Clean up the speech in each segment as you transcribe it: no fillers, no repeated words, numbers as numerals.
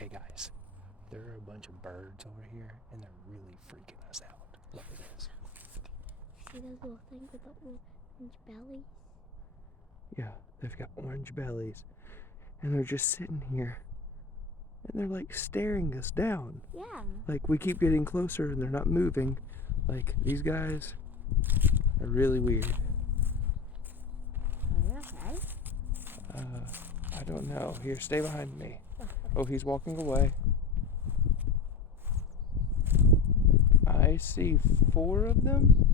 Okay, guys, there are a bunch of birds over here, and they're really freaking us out. Look at this. See those little things with the orange bellies? Yeah, they've got orange bellies, and they're just sitting here, and they're like staring us down. Yeah. Like we keep getting closer, and they're not moving. Like these guys are really weird. Are they okay? I don't know. Here, stay behind me. Oh, he's walking away. I see 4 of them.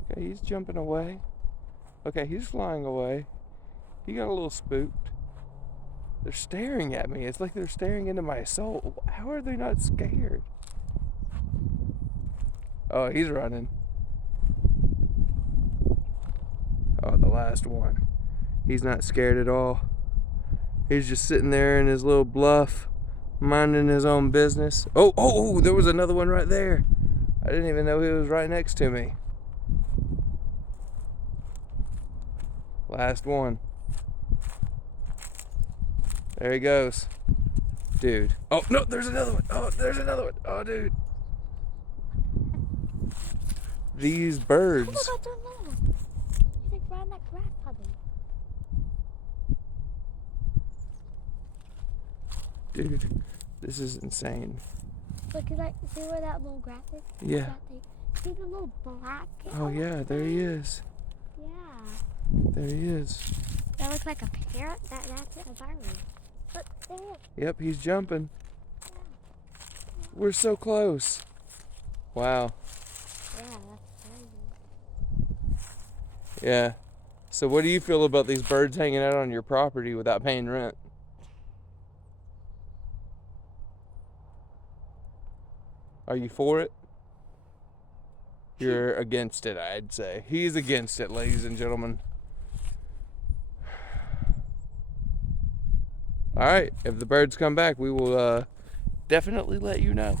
Okay, he's jumping away. Okay, he's flying away. He got a little spooked. They're staring at me. It's like they're staring into my soul. How are they not scared? Oh, he's running. Oh, the last one. He's not scared at all. He's just sitting there in his little bluff, minding his own business. Oh, there was another one right there. I didn't even know he was right next to me. Last one. There he goes. Dude. Oh, no, there's another one. Oh, there's another one. Oh, dude. These birds. Oh my God, there's another one. He's like around that grass puddle. Dude, this is insane. Look, see where that little grass is? Yeah. That thing. See the little black? Oh, yeah, there he is. Yeah. There he is. That looks like a parrot. That's a bird. Look, there. Yep, he's jumping. We're so close. Wow. Yeah, that's crazy. Yeah. So what do you feel about these birds hanging out on your property without paying rent? Are you for it? You're against it, I'd say. He's against it, ladies and gentlemen. All right, if the birds come back, we will definitely let you know.